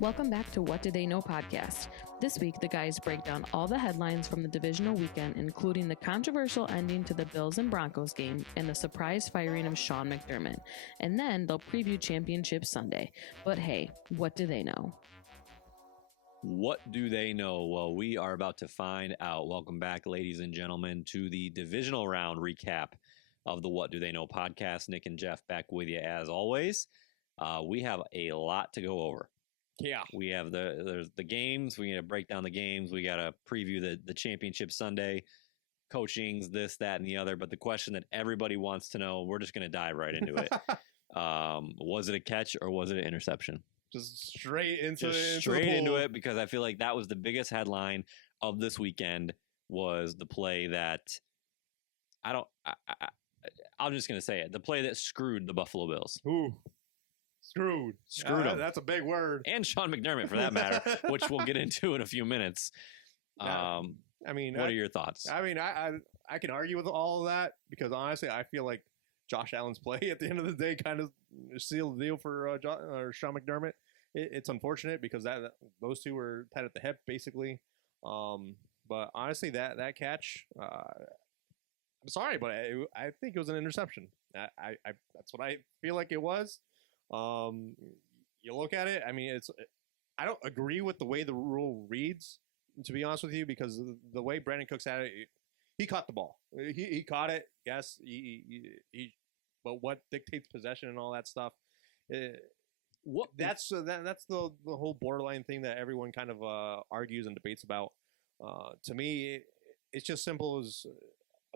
Welcome back to What Do They Know podcast. This week, the guys break down all the headlines from the Divisional Weekend, including the controversial ending to the Bills and Broncos game and the surprise firing of Sean McDermott. And then they'll preview Championship Sunday. But hey, what do they know? What do they know? Well, we are about to find out. Welcome back, ladies and gentlemen, to the divisional round recap of the What Do They Know podcast. Nick and Jeff back with you as always. We have a lot to go over. Yeah, we have the games. We got to break down the games. We got to preview the Championship Sunday, coachings, this, that, and the other. But the question that everybody wants to know, we're just going to dive right into it. Was it a catch or was it an interception? Just straight into it, because I feel like that was the biggest headline of this weekend. Was the play that I'm just going to say it. The play that screwed the Buffalo Bills. Ooh. Screwed them. That's a big word. And Sean McDermott, for that matter, which we'll get into in a few minutes. I mean, what are your thoughts? I mean, I can argue with all of that because honestly, I feel like Josh Allen's play at the end of the day kind of sealed the deal for Sean McDermott. It's unfortunate because those two were tied at the hip basically. But honestly, that catch, I'm sorry, but I think it was an interception. That's what I feel like it was. You look at it. I mean, I don't agree with the way the rule reads, to be honest with you, because the way Brandon Cooks had it, he caught the ball. He caught it. Yes, but what dictates possession and all that stuff? That's the whole borderline thing that everyone kind of argues and debates about. To me, it's just simple as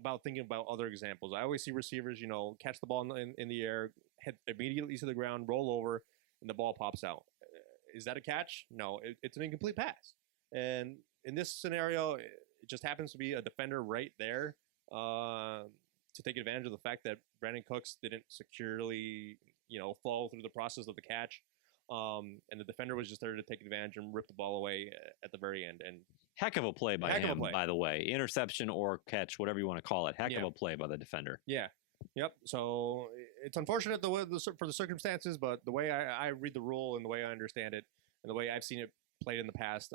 about thinking about other examples. I always see receivers, catch the ball in the air, hit immediately to the ground, roll over, and the ball pops out. Is that a catch? No, it's an incomplete pass. And in this scenario, it just happens to be a defender right there to take advantage of the fact that Brandon Cooks didn't securely, follow through the process of the catch. And the defender was just there to take advantage and rip the ball away at the very end. And heck of a play by him, by the way. Interception or catch, whatever you want to call it. Heck of a play by the defender. Yeah. Yep. So it's unfortunate for the circumstances, but the way I read the rule and the way I understand it and the way I've seen it played in the past,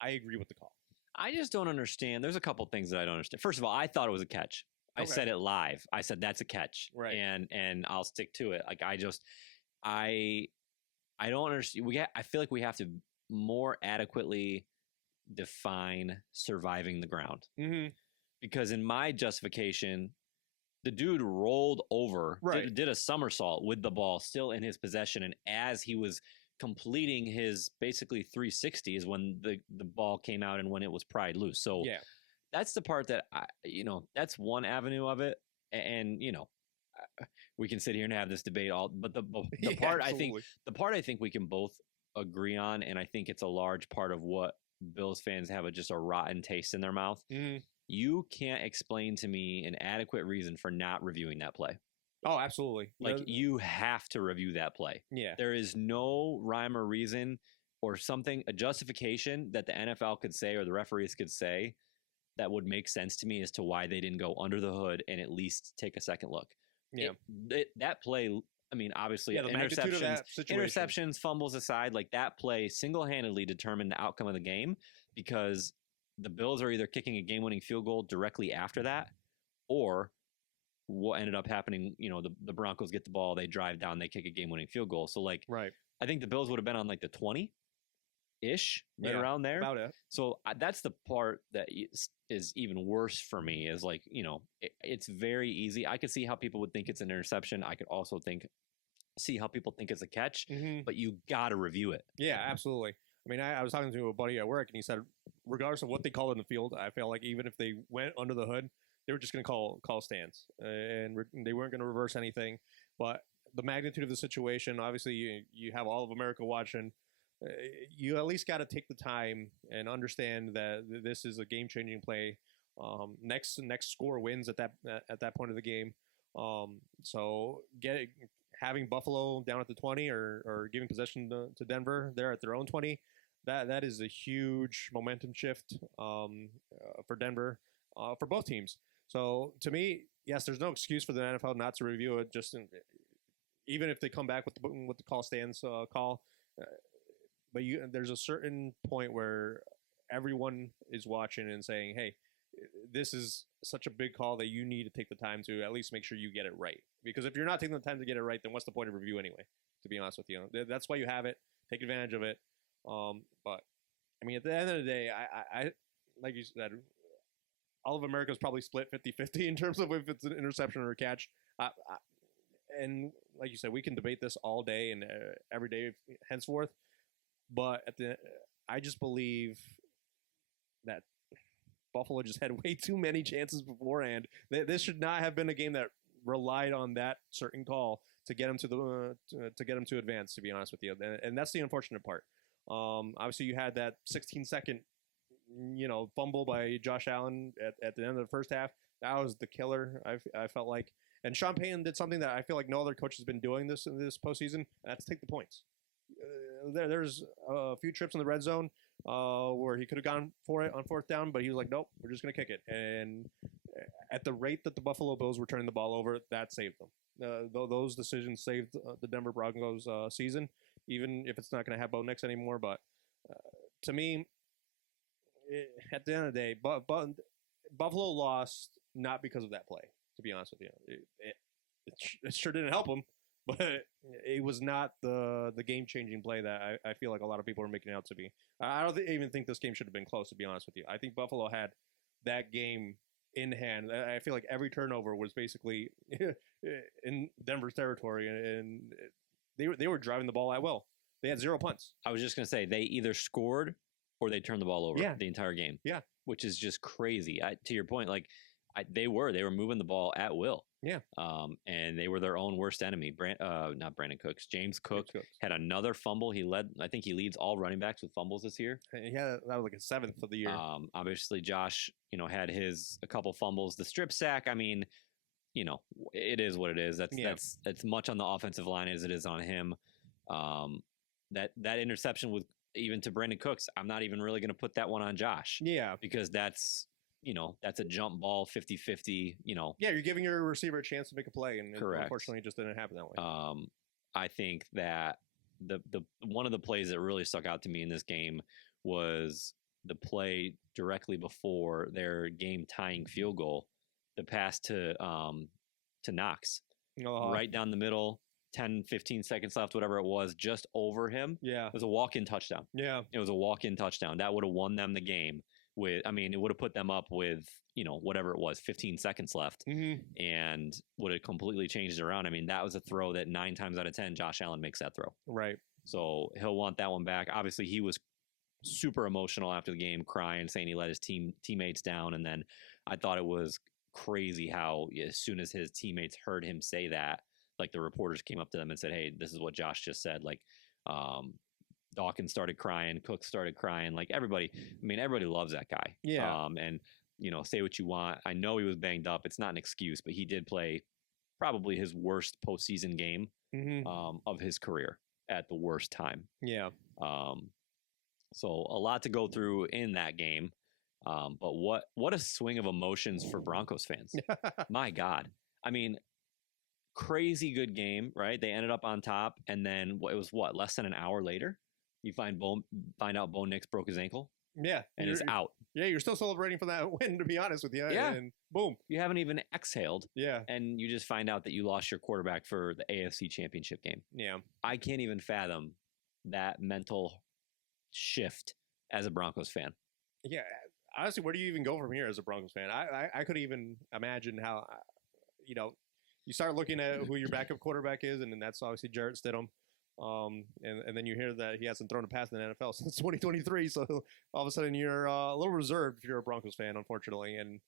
I agree with the call. I just don't understand. There's a couple things that I don't understand. First of all, I thought it was a catch. I said it live. I said that's a catch. Right. And I'll stick to it. Like I don't understand. I feel like we have to more adequately define surviving the ground. Mm-hmm. Because in my justification, the dude rolled over, did a somersault with the ball still in his possession. And as he was completing his basically 360 is when the ball came out and when it was pried loose. So that's the part that, that's one avenue of it. And, we can sit here and have this debate but the part I think we can both agree on, and I think it's a large part of what Bills fans have just a rotten taste in their mouth. Mm. You can't explain to me an adequate reason for not reviewing that play. Oh, absolutely. You have to review that play. Yeah. There is no rhyme or reason or a justification that the NFL could say or the referees could say that would make sense to me as to why they didn't go under the hood and at least take a second look. Yeah, that play. I mean, obviously, interceptions, fumbles aside, like that play single-handedly determined the outcome of the game because the Bills are either kicking a game-winning field goal directly after that, or what ended up happening. The Broncos get the ball, they drive down, they kick a game-winning field goal. So, I think the Bills would have been on the 20-ish, around there. About it. So that's the part that is even worse for me is it's very easy. I could see how people would think it's an interception. I could also see how people think it's a catch, but you got to review it. Yeah, absolutely. I mean, I was talking to a buddy at work and he said, regardless of what they call in the field, I feel like even if they went under the hood, they were just going to call stands and they weren't going to reverse anything. But the magnitude of the situation, obviously you have all of America watching. You at least got to take the time and understand that this is a game-changing play. Next score wins at that point of the game. So having Buffalo down at the 20 or giving possession to Denver there at their own 20, that is a huge momentum shift for Denver for both teams. So to me, yes, there's no excuse for the NFL not to review it. Even if they come back with the call stands call. there's a certain point where everyone is watching and saying, "Hey, this is such a big call that you need to take the time to at least make sure you get it right." Because if you're not taking the time to get it right, then what's the point of review anyway? To be honest with you, that's why you have it. Take advantage of it. But I mean, at the end of the day, I like you said, all of America is probably split 50-50 in terms of if it's an interception or a catch. And like you said, we can debate this all day and every day henceforth. But I just believe that Buffalo just had way too many chances beforehand. This should not have been a game that relied on that certain call to get them to advance. To be honest with you, and that's the unfortunate part. Obviously, you had that 16-second, fumble by Josh Allen at the end of the first half. That was the killer. I felt like, and Sean Payton did something that I feel like no other coach has been doing this in this postseason. That's take the points. There's a few trips in the red zone where he could have gone for it on fourth down, but he was like, nope, we're just going to kick it. And at the rate that the Buffalo Bills were turning the ball over, that saved them. Those decisions saved the Denver Broncos season, even if it's not going to have Bo Nix anymore. But to me, at the end of the day, Buffalo lost not because of that play, to be honest with you. It sure didn't help them. But it was not the game-changing play that I feel like a lot of people are making it out to be. I don't even think this game should have been close, to be honest with you. I think Buffalo had that game in hand. I feel like every turnover was basically in Denver's territory, and they were driving the ball at will. They had 0 punts. I was just going to say, they either scored or they turned the ball over the entire game. Yeah. Which is just crazy. To your point, they were moving the ball at will. Yeah. And they were their own worst enemy. Not Brandon Cooks. James Cook had another fumble. I think he leads all running backs with fumbles this year. Yeah, that was like a 7th of the year. Obviously Josh, had a couple fumbles. The strip sack, I mean, it is what it is. That's much on the offensive line as it is on him. That interception with even to Brandon Cooks, I'm not even really going to put that one on Josh. Yeah. Because that's a jump ball 50-50, Yeah, you're giving your receiver a chance to make a play, and unfortunately it just didn't happen that way. I think that the one of the plays that really stuck out to me in this game was the play directly before their game-tying field goal, the pass to Knox. Right down the middle, 10, 15 seconds left, whatever it was, just over him. Yeah. It was a walk-in touchdown. Yeah. It was a walk-in touchdown. That would have won them the game. It would have put them up with, whatever it was, 15 seconds left, and would have completely changed it around. I mean, that was a throw that 9 times out of 10, Josh Allen makes that throw. Right. So he'll want that one back. Obviously, he was super emotional after the game, crying, saying he let his teammates down. And then I thought it was crazy how as soon as his teammates heard him say that, like the reporters came up to them and said, "Hey, this is what Josh just said." Like, Dawkins started crying, Cook started crying, like everybody loves that guy. Yeah. And say what you want. I know he was banged up. It's not an excuse, but he did play probably his worst postseason game of his career at the worst time. Yeah. So a lot to go through in that game. But what a swing of emotions for Broncos fans. My God. I mean, crazy good game, right? They ended up on top, and then it was less than an hour later, you find out Bo Nix broke his ankle. Yeah, and is out. Yeah, you're still celebrating for that win, to be honest with you. Yeah, and boom, you haven't even exhaled. Yeah, and you just find out that you lost your quarterback for the AFC Championship game. Yeah, I can't even fathom that mental shift as a Broncos fan. Yeah, honestly, where do you even go from here as a Broncos fan? I couldn't even imagine how, you start looking at who your backup quarterback is, and then that's obviously Jarrett Stidham. And then you hear that he hasn't thrown a pass in the NFL since 2023. So all of a sudden you're a little reserved if you're a Broncos fan, unfortunately. And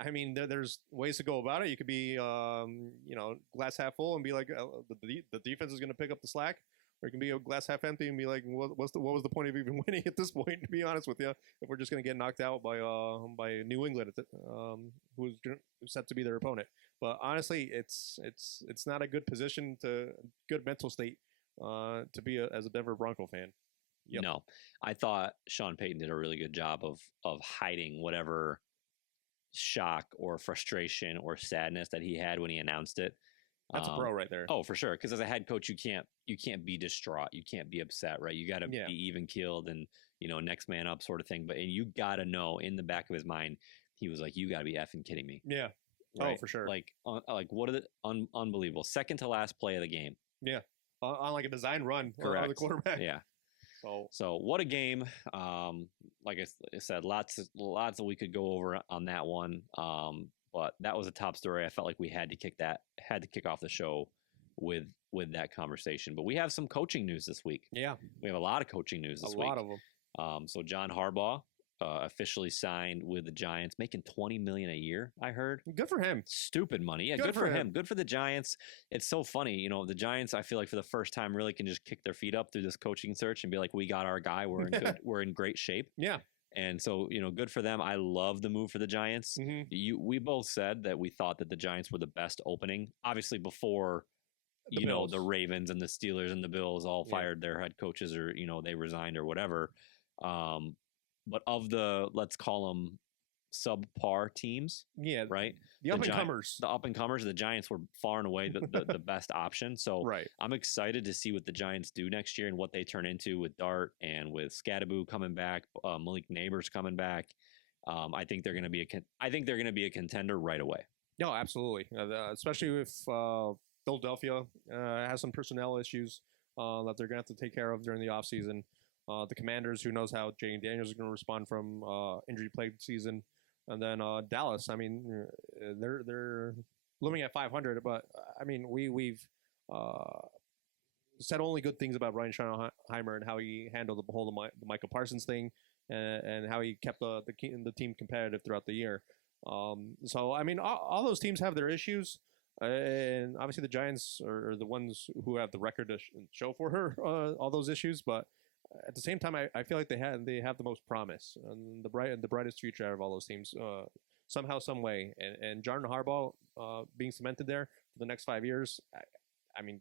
I mean, there's ways to go about it. You could be, glass half full and be like, the defense is going to pick up the slack. Or it can be a glass half empty and be like, what was the point of even winning at this point? To be honest with you, if we're just going to get knocked out by New England, who's set to be their opponent. But honestly, it's not a good position good mental state to be as a Denver Bronco fan. Yep. No, I thought Sean Payton did a really good job of hiding whatever shock or frustration or sadness that he had when he announced it. That's a bro right there. Oh, for sure. Because as a head coach, you can't be distraught. You can't be upset, right? You got to be even keeled and next man up sort of thing. But you got to know in the back of his mind, he was like, "You got to be effing kidding me." Yeah. Right? Oh, for sure. Like what are the unbelievable second to last play of the game? Yeah, on like a design run. Correct. On the quarterback. Yeah. So what a game. Like I said, lots that we could go over on that one. But that was a top story. I felt like we had to kick off the show with that conversation. But we have some coaching news this week. Yeah. We have a lot of coaching news this week. A lot of them. So John Harbaugh officially signed with the Giants, making $20 million a year. I heard. Good for him. Stupid money. Yeah, good for him. Good for the Giants. It's so funny, the Giants. I feel like for the first time, really can just kick their feet up through this coaching search and be like, "We got our guy. We're in great shape." Yeah. And so, good for them. I love the move for the Giants. Mm-hmm. We both said that we thought that the Giants were the best opening, obviously before the Ravens and the Steelers and the Bills all fired their head coaches or they resigned or whatever. But of the, let's call them subpar teams, right? The up-and-comers. The up-and-comers, the Giants were far and away the best option. So right. I'm excited to see what the Giants do next year and what they turn into with Dart and with Scadaboo coming back, Malik Neighbors coming back. I think they're going to be a contender right away. No, absolutely. Especially if Philadelphia has some personnel issues that they're going to have to take care of during the offseason. The Commanders, who knows how Jay Daniels is going to respond from injury-plagued season, and then Dallas. I mean, they're looming at 500, but I mean, we've said only good things about Ryan Schottenheimer and how he handled the whole the Micah Parsons thing, and how he kept the team competitive throughout the year. So I mean, all those teams have their issues. And obviously, the Giants are the ones who have the record to show for her all those issues, but at the same time, I feel like they have the most promise and the brightest future out of all those teams somehow, some way. And John Harbaugh being cemented there for the next 5 years. I mean,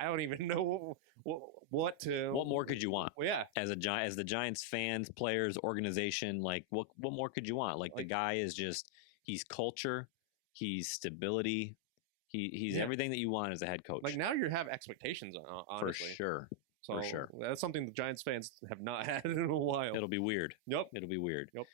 I don't even know what more could you want? Well, yeah, as the Giants fans, players, organization, like what more could you want? Like the guy is just he's culture, he's stability, he's everything that you want as a head coach. Like now you have expectations, honestly. For sure. So for sure. That's something the Giants fans have not had in a while. It'll be weird. Yep. It'll be weird. Yep.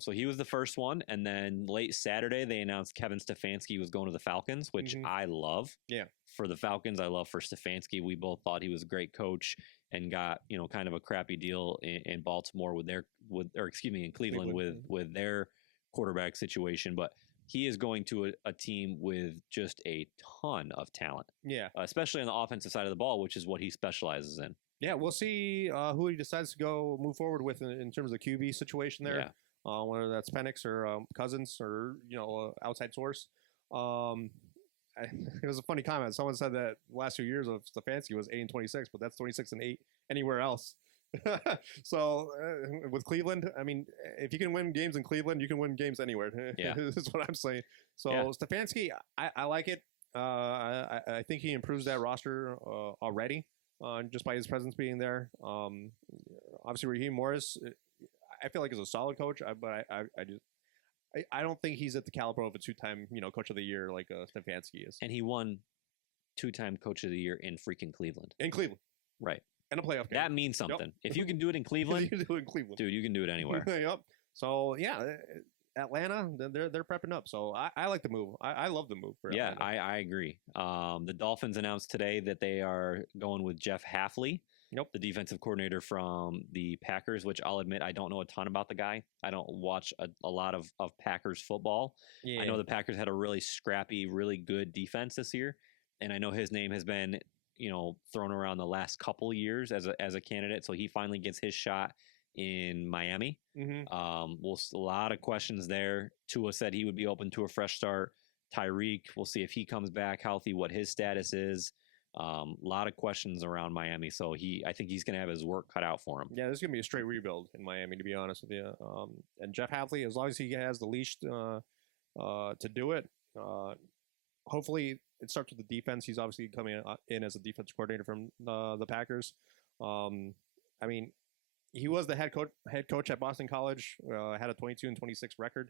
So he was the first one. And then late Saturday, they announced Kevin Stefanski was going to the Falcons, which I love. Yeah. For the Falcons, I love for Stefanski. We both thought he was a great coach and got, kind of a crappy deal in Baltimore in Cleveland. With their quarterback situation. But he is going to a team with just a ton of talent. Yeah. Especially on the offensive side of the ball, which is what he specializes in. Yeah, we'll see who he decides to move forward with in terms of the QB situation there. Yeah. Whether that's Penix or Cousins or, outside source. It was a funny comment. Someone said that the last 2 years of Stefanski was 8-26, but that's 26-8 anywhere else. So with Cleveland, I mean, if you can win games in Cleveland, you can win games anywhere. Yeah. Is what I'm saying. So Stefanski, I like it. I think he improves that roster already just by his presence being there. Obviously, Raheem Morris, I feel like is a solid coach, but I don't think he's at the caliber of a two-time coach of the year like Stefanski is. And he won two-time coach of the year in freaking Cleveland. In Cleveland, right? And a playoff game. That means something. Yep. If you can do it in Cleveland, you can do it in Cleveland, dude. You can do it anywhere. Yep. So yeah, Atlanta, they're prepping up. So I like the move. I love the move for Atlanta. I agree. The Dolphins announced today that they are going with Jeff Hafley, the defensive coordinator from the Packers, which I'll admit I don't know a ton about the guy. I don't watch a lot of Packers football. Yeah. I know the Packers had a really scrappy, really good defense this year, and I know his name has been thrown around the last couple years as a candidate. So he finally gets his shot in Miami. Mm-hmm. A lot of questions there. Tua said he would be open to a fresh start. Tyreek, we'll see if he comes back healthy, what his status is. A lot of questions around Miami. So I think he's going to have his work cut out for him. Yeah, this is going to be a straight rebuild in Miami, to be honest with you. And Jeff Hafley, as long as he has the leash to do it, hopefully it starts with the defense. He's obviously coming in as a defensive coordinator from the Packers. I mean, he was the head coach at Boston College. Had a 22-26 record.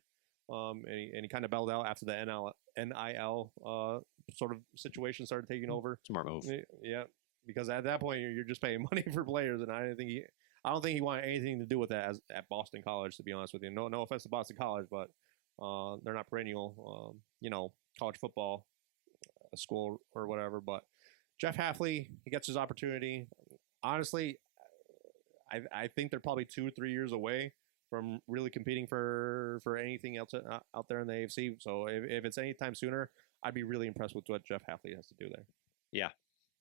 and he kind of bailed out after the NIL sort of situation started taking over. Smart move. Yeah, because at that point you're just paying money for players, and I don't think he wanted anything to do with that at Boston College. To be honest with you, no offense to Boston College, but they're not perennial, college football school or whatever. But Jeff Hafley, he gets his opportunity. Honestly, I think they're probably 2 or 3 years away from really competing for anything else out there in the AFC. So if it's any time sooner, I'd be really impressed with what Jeff Hafley has to do there. Yeah,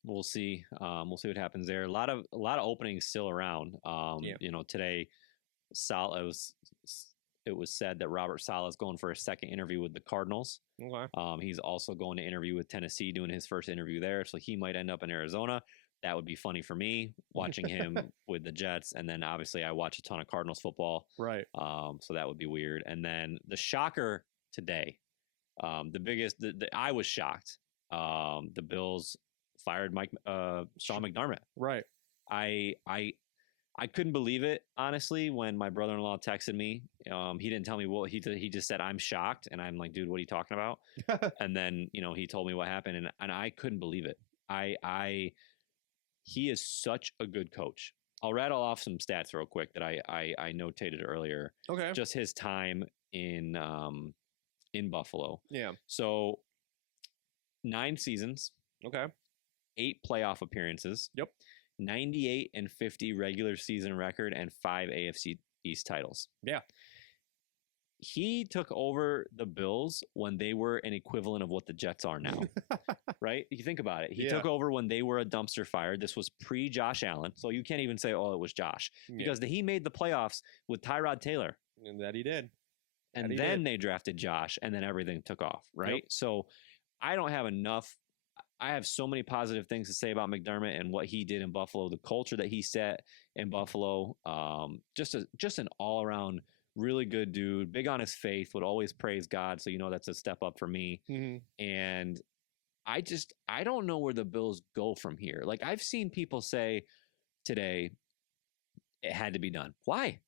we'll see. We'll see what happens there. A lot of openings still around. Today, it was said that Robert Saleh is going for a second interview with the Cardinals. Okay. He's also going to interview with Tennessee, doing his first interview there. So he might end up in Arizona. That would be funny for me, watching him with the Jets. And then obviously I watch a ton of Cardinals football. Right. So that would be weird. And then the shocker today, I was shocked. The Bills fired Sean McDermott. Right. I couldn't believe it, honestly, when my brother-in-law texted me. He didn't tell me what he just said, I'm shocked. And I'm like, dude, what are you talking about? And then, he told me what happened, and I couldn't believe it. He is such a good coach. I'll rattle off some stats real quick that I notated earlier. Okay. Just his time in Buffalo. Yeah. So 9 seasons. Okay. 8 playoff appearances. Yep. 98-50 regular season record and 5 AFC East titles. Yeah. He took over the Bills when they were an equivalent of what the Jets are now, right? You think about it. He took over when they were a dumpster fire. This was pre-Josh Allen. So you can't even say, oh, it was Josh. Because he made the playoffs with Tyrod Taylor. And that he did. And then they drafted Josh, and then everything took off, right? Yep. So I don't have enough. I have so many positive things to say about McDermott and what he did in Buffalo, the culture that he set in Buffalo. Just an all-around really good dude, big on his faith, would always praise God. So, that's a step up for me. Mm-hmm. And I don't know where the Bills go from here. Like, I've seen people say today, it had to be done. Why?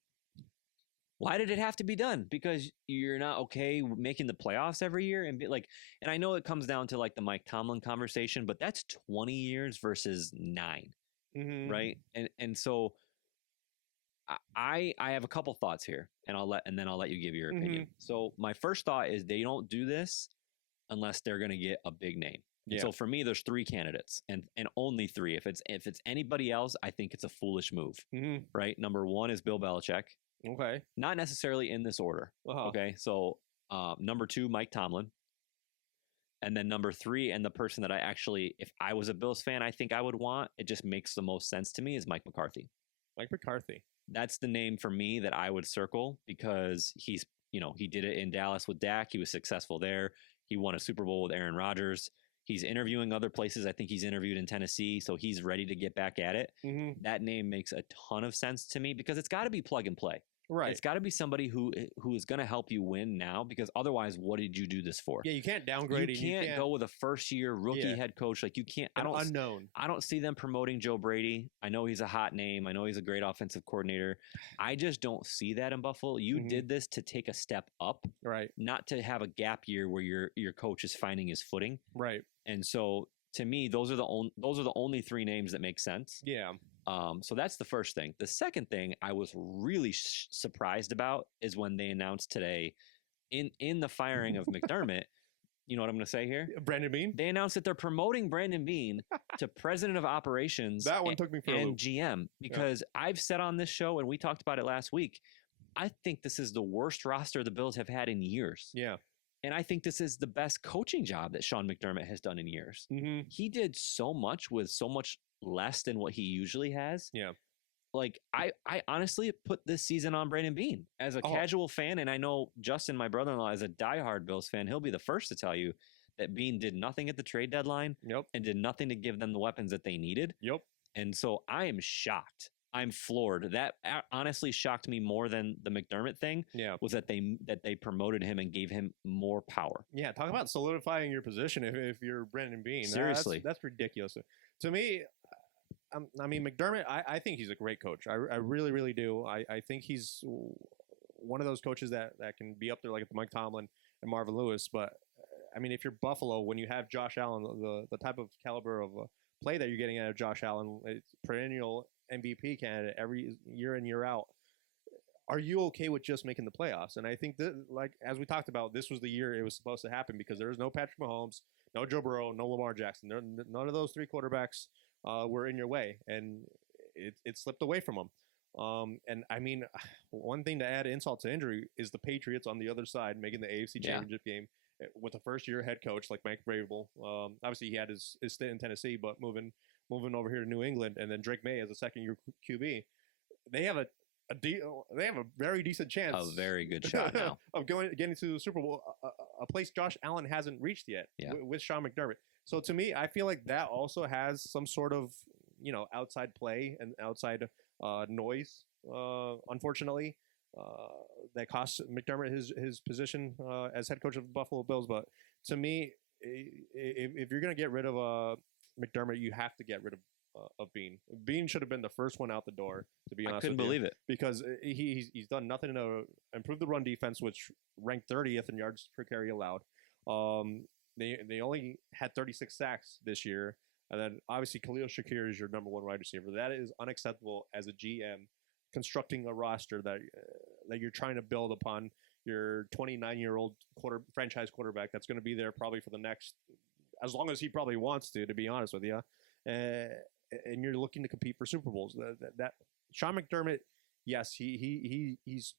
Why did it have to be done? Because you're not okay making the playoffs every year and and I know it comes down to like the Mike Tomlin conversation, but that's 20 years versus 9, mm-hmm. right? And so I have a couple thoughts here, and then I'll let you give your opinion. Mm-hmm. So my first thought is they don't do this unless they're going to get a big name. Yeah. So for me, there's 3 candidates, and only 3. If it's anybody else, I think it's a foolish move, mm-hmm. right? Number 1 is Bill Belichick. Okay. Not necessarily in this order. Uh-huh. Okay. So number 2, Mike Tomlin. And then number 3, and the person that I actually, if I was a Bills fan, I think I would want, it just makes the most sense to me, is Mike McCarthy. Mike McCarthy. That's the name for me that I would circle, because he's, he did it in Dallas with Dak. He was successful there. He won a Super Bowl with Aaron Rodgers. He's interviewing other places. I think he's interviewed in Tennessee, so he's ready to get back at it. Mm-hmm. That name makes a ton of sense to me, because it's got to be plug and play. Right. It's got to be somebody who is going to help you win now, because otherwise, what did you do this for? Yeah, you can't downgrade it. You can't go with a first-year rookie head coach. Like, you can't. Unknown. I don't see them promoting Joe Brady. I know he's a hot name. I know he's a great offensive coordinator. I just don't see that in Buffalo. You mm-hmm. did this to take a step up, right? Not to have a gap year where your coach is finding his footing, right? And so, to me, those are the only 3 names that make sense. Yeah. So that's the first thing. The second thing I was really surprised about is when they announced today, in the firing of McDermott, you know what I'm going to say here? Brandon Beane? They announced that they're promoting Brandon Beane to president of operations. That one took me for a loop. And GM, because I've said on this show, and we talked about it last week, I think this is the worst roster the Bills have had in years. Yeah. And I think this is the best coaching job that Sean McDermott has done in years. Mm-hmm. He did so much with so much less than what he usually has. Yeah. Like, I honestly put this season on Brandon Beane as a casual fan. And I know Justin, my brother-in-law, is a diehard Bills fan. He'll be the first to tell you that Beane did nothing at the trade dedeadline. Yep. And did nothing to give them the weapons that they needed. Yep. And so I am shocked. I'm floored. That honestly shocked me more than the McDermott thing. Yeah. Was that they promoted him and gave him more power. Yeah. Talk about solidifying your position if you're Brandon Beane. Seriously. That's ridiculous. To me, I mean, McDermott, I think he's a great coach. I really, really do. I think he's one of those coaches that can be up there like Mike Tomlin and Marvin Lewis. But I mean, if you're Buffalo, when you have Josh Allen, the type of caliber of play that you're getting out of Josh Allen, it's perennial MVP candidate every year in, year out. Are you okay with just making the playoffs? And I think that, like, as we talked about, this was the year it was supposed to happen because there was no Patrick Mahomes, no Joe Burrow, no Lamar Jackson. None of those three quarterbacks were in your way, and it slipped away from them. And I mean, one thing to add insult to injury is the Patriots on the other side making the AFC Championship game with a first-year head coach like Mike Vrabel. Obviously, he had his stint in Tennessee, but moving over here to New England, and then Drake May as a second-year QB, they have a very decent chance, a very good shot now of getting to the Super Bowl, a place Josh Allen hasn't reached yet with Sean McDermott. So to me, I feel like that also has some sort of outside play and outside noise, unfortunately, that cost McDermott his position as head coach of the Buffalo Bills. But to me, if you're going to get rid of McDermott, you have to get rid of Bean. Bean should have been the first one out the door, to be honest. I couldn't believe it, because he's done nothing to improve the run defense, which ranked 30th in yards per carry allowed. They only had 36 sacks this year, and then obviously Khalil Shakir is your number one wide receiver. That is unacceptable as a GM constructing a roster that you're trying to build upon your 29-year-old franchise quarterback that's going to be there probably for the next, as long as he probably wants to be honest with you. And you're looking to compete for Super Bowls. That Sean McDermott, yes, he's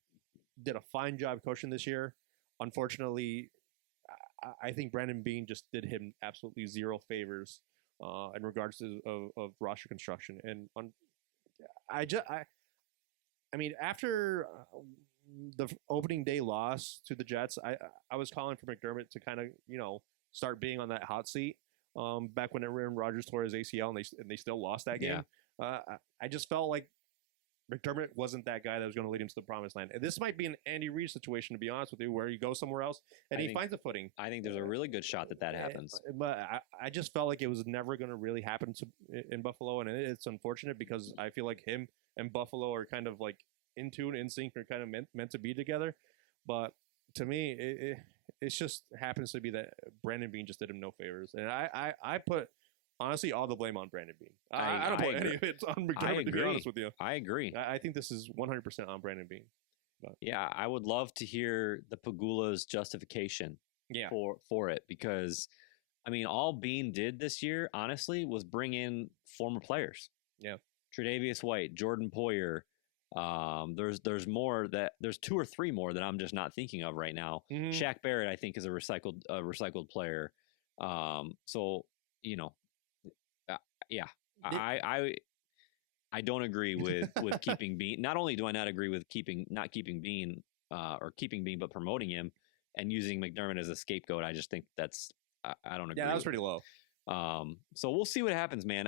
did a fine job coaching this year. Unfortunately, I think Brandon Beane just did him absolutely zero favors in regards to of roster construction. And I mean, after the opening day loss to the Jets, I was calling for McDermott to kind of start being on that hot seat. Back when Aaron Rodgers tore his ACL and they still lost that game. I just felt like McDermott wasn't that guy that was going to lead him to the promised land. And this might be an Andy Reid situation, to be honest with you, where you go somewhere else and he finds a footing. I think there's a really good shot that happens. But I just felt like it was never going to really happen in Buffalo, and it's unfortunate because I feel like him and Buffalo are kind of like in tune, in sync, are kind of meant to be together. But to me, it just happens to be that Brandon Beane just did him no favors. And I put, honestly, all the blame on Brandon Beane. I don't put any of it on McDermott, to be honest with you. I agree. I think this is 100% on Brandon Beane. But. Yeah, I would love to hear the Pagula's justification for it, because, I mean, all Beane did this year, honestly, was bring in former players. Yeah. Tre'Davious White, Jordan Poyer. There's more there's two or three more that I'm just not thinking of right now. Mm-hmm. Shaq Barrett, I think, is a recycled player. So I don't agree with keeping Beane. Not only do I not agree with not keeping Beane or keeping Beane, but promoting him and using McDermott as a scapegoat. I just think that's I don't agree. Yeah, that was pretty low. So we'll see what happens, man.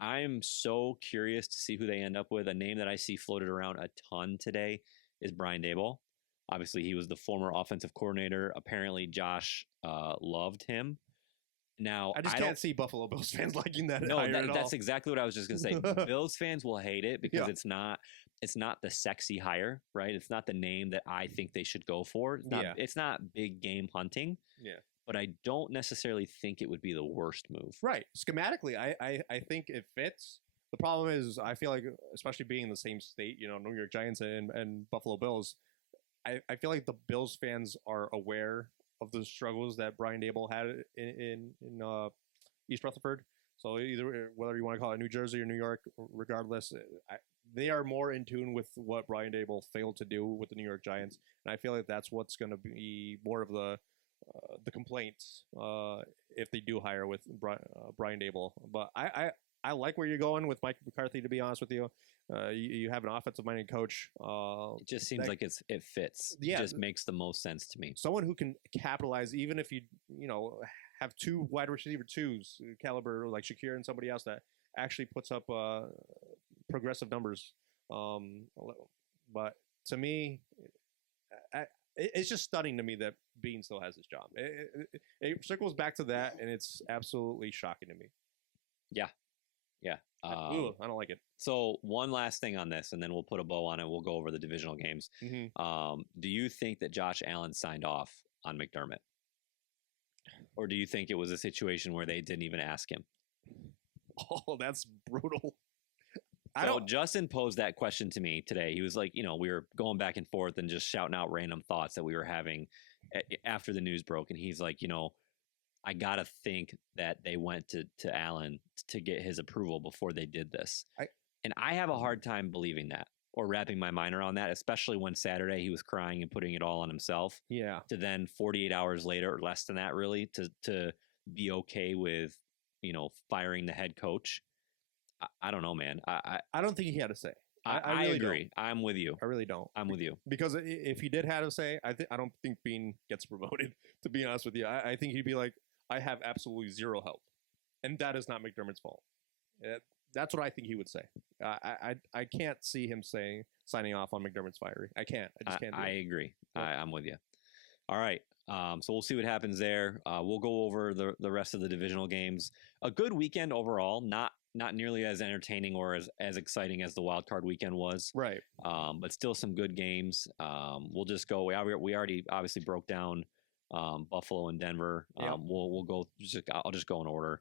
I'm so curious to see who they end up with. A name that I see floated around a ton today is Brian Daboll. Obviously, he was the former offensive coordinator. Apparently, Josh loved him. Now, I can't see Buffalo Bills fans liking that. No, that's exactly what I was just going to say. Bills fans will hate it because it's not the sexy hire, right? It's not the name that I think they should go for. It's not big game hunting. Yeah. But I don't necessarily think it would be the worst move. Right. Schematically, I think it fits. The problem is, I feel like, especially being in the same state, New York Giants and Buffalo Bills, I feel like the Bills fans are aware of the struggles that Brian Daboll had in East Rutherford. So either whether you want to call it New Jersey or New York, regardless, they are more in tune with what Brian Daboll failed to do with the New York Giants, and I feel like that's what's going to be more of the complaints if they do hire with Brian Daboll. But I like where you're going with Mike McCarthy, to be honest with you. You have an offensive-minded coach. It just seems like it fits. Yeah, it just makes the most sense to me. Someone who can capitalize, even if you have two wide receiver twos caliber like Shakir and somebody else that actually puts up progressive numbers. But to me, it's just stunning to me that Beane still has his job. It circles back to that, and it's absolutely shocking to me. Yeah. I don't like it. So one last thing on this, and then we'll put a bow on it. We'll go over the divisional games. Do you think that Josh Allen signed off on McDermott? Or do you think it was a situation where they didn't even ask him? Oh, that's brutal. So Justin posed that question to me today. He was like, we were going back and forth and just shouting out random thoughts that we were having after the news broke. And he's like, I got to think that they went to Allen to get his approval before they did this. And I have a hard time believing that or wrapping my mind around that, especially when Saturday he was crying and putting it all on himself. Yeah. To then 48 hours later, or less than that really, to be okay with, firing the head coach. I don't know, man. I don't think he had a say. I really agree. Don't. I'm with you. I really don't. I'm with you. Because if he did have a say, I don't think Bean gets promoted, to be honest with you. I think he'd be like, I have absolutely zero help. And that is not McDermott's fault. That's what I think he would say. I can't see him signing off on McDermott's firing. I can't. I just can't. I agree. I'm with you. All right. So we'll see what happens there. We'll go over the rest of the divisional games. A good weekend overall. Not nearly as entertaining or as exciting as the wild card weekend was. Right. But still some good games. We'll just go. We already obviously broke down Buffalo and Denver. We'll go. I'll just go in order.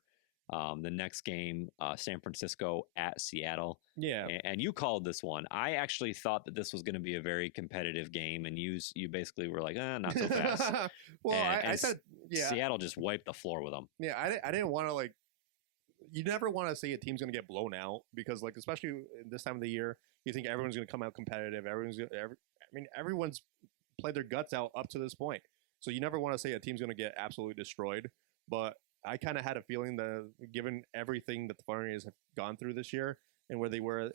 The next game, San Francisco at Seattle. Yeah. And you called this one. I actually thought that this was going to be a very competitive game, and you basically were like, not so fast. Well, I said, yeah. Seattle just wiped the floor with them. Yeah, I didn't want to you never want to say a team's going to get blown out because, especially this time of the year, you think everyone's going to come out competitive. Everyone's played their guts out up to this point. So you never want to say a team's going to get absolutely destroyed. But I kind of had a feeling that given everything that the 49ers have gone through this year and where they were